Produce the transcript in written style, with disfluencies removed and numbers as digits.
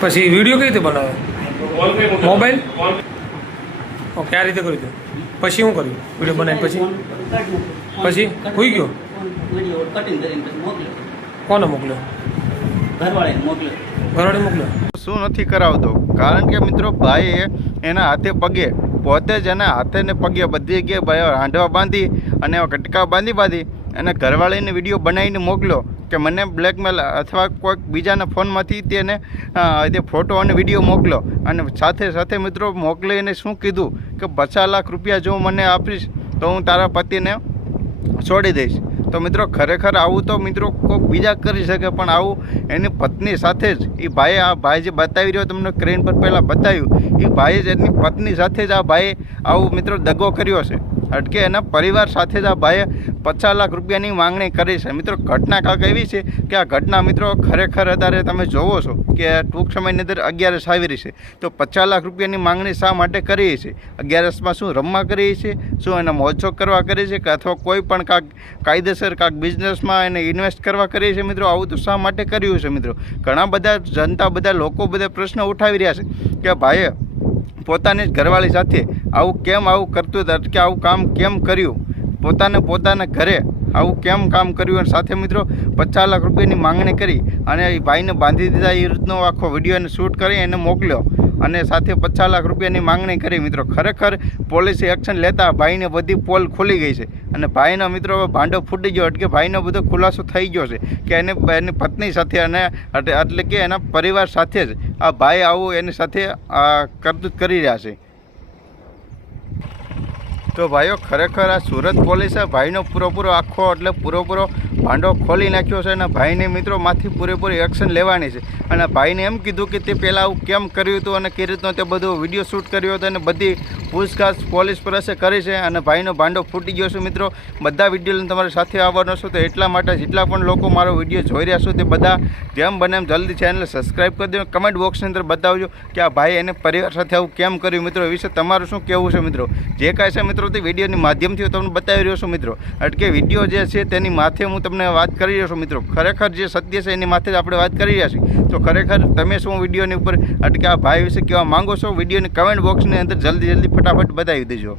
પછી વિડીયો કઈ રીતે બનાવે? મોબાઈલ? ઓકે, આ રીતે કર્યું હતું. પછી શું કર્યું વિડીયો બનાવી? પછી હોઈ ગયો. કોને મોકલ્યો? ઘરવાળે મોકલ્યો. શું નથી કરાવતો? કારણ કે મિત્રો ભાઈએ એના હાથે પગે પોતે જ એના હાથે ને પગે બધી જગ્યાએ ભાઈ હાંડવા બાંધી અને કટકા બાંધી અને ઘરવાળીને વિડીયો બનાવીને મોકલ્યો કે મને બ્લેકમેલ અથવા કોઈક બીજાના ફોનમાંથી તેને તે ફોટો અને વિડીયો મોકલો. અને સાથે સાથે મિત્રો મોકલીને શું કીધું કે 50 લાખ રૂપિયા જો મને આપીશ તો હું તારા પતિને છોડી દઈશ. તો મિત્રો ખરેખર આવું તો મિત્રો કોઈક બીજા કરી શકે, પણ આવું એની પત્ની સાથે જ એ ભાઈએ આ ભાઈ જે બતાવી રહ્યો તમને સ્ક્રીન પર પહેલાં બતાવ્યું એ ભાઈએ જ એની પત્ની સાથે જ આ ભાઈએ આવું મિત્રો દગો કર્યો છે. અટકે એના પરિવાર સાથે જ આ ભાઈએ 50 લાખ રૂપિયાની માંગણી કરી છે. મિત્રો ઘટના કાંક એવી છે કે આ ઘટના મિત્રો ખરેખર અત્યારે તમે જોવો છો કે ટૂંક સમયની અંદર 11 આવી રહી છે, તો 50 લાખ રૂપિયાની માંગણી શા માટે કરી છે? 11માં શું રમવા કરી છે? શું એના મોજશોખ કરવા કરી છે કે અથવા કોઈ પણ કાંક કાયદેસર કાંક બિઝનેસમાં એને ઇન્વેસ્ટ કરવા કરી છે? મિત્રો આવું તો શા માટે કર્યું છે? મિત્રો ઘણા બધા જનતા બધા લોકો બધા પ્રશ્ન ઉઠાવી રહ્યા છે કે ભાઈએ પોતાની જ ઘરવાળી સાથે આવું કેમ આવું કરતું હતું, કે આવું કામ કેમ કર્યું, પોતાના ઘરે આવું કેમ કામ કર્યું, અને સાથે મિત્રો 50 લાખ રૂપિયાની માંગણી કરી અને એ ભાઈને બાંધી દીધા. એ રીતનો આખો વિડીયો એને શૂટ કરી એને મોકલ્યો અને સાથે 50 લાખ રૂપિયાની માંગણી કરી. મિત્રો ખરેખર પોલીસે એક્શન લેતા ભાઈને બધી પોલ ખુલી ગઈ છે અને ભાઈનો મિત્રો ભાંડો ફૂટી ગયો, એટલે કે ભાઈનો બધો ખુલાસો થઈ ગયો છે કે એની પત્ની સાથે અને એટલે કે એના પરિવાર સાથે જ આ ભાઈ આવું એની સાથે કરતૂત કરી રહ્યા છે. તો ભાઈઓ ખરેખર આ સુરત પોલીસે ભાઈનો પૂરેપૂરો ભાંડો ખોલી નાખ્યો છે અને ભાઈને મિત્રો માંથી પૂરેપૂરી એક્શન લેવાની છે. અને ભાઈને એમ કીધું કે તે પહેલાં આવું કેમ કર્યું હતું અને કઈ રીતનો તે બધો વિડીયો શૂટ કર્યો હતો અને બધી પૂછતાછ પોલીસ પાસે કરી છે અને ભાઈનો ભાંડો ફૂટી ગયો છે. મિત્રો બધા વિડીયો લઈને તમારી સાથે આવવાનો છો, તો એટલા માટે જેટલા પણ લોકો મારો વિડીયો જોઈ રહ્યા છો તે બધા જેમ બને એમ જલ્દી ચેનલ સબસ્ક્રાઈબ કરી દો. કમેન્ટ બોક્સની અંદર બતાવજો કે આ ભાઈ એને પરિવાર સાથે આવું કેમ કર્યું. મિત્રો એ વિશે તમારું શું કહેવું છે? મિત્રો જે કાંઈ છે મિત્રો તે વિડીયોની માધ્યમથી હું તમને બતાવી રહ્યો છું. મિત્રો એટલે વિડીયો જે છે તેની માથે હું તમને વાત કરી રહ્યો છું. મિત્રો ખરેખર જે સત્ય છે એની માથે જ આપણે વાત કરી રહ્યા છીએ. તો ખરેખર તમે શું વિડીયોની ઉપર એટલે આ ભાઈ વિશે કહેવા માંગો છો? વિડીયોની કમેન્ટ બોક્સની અંદર જલ્દી ફટાફટ બતાવી દેજો.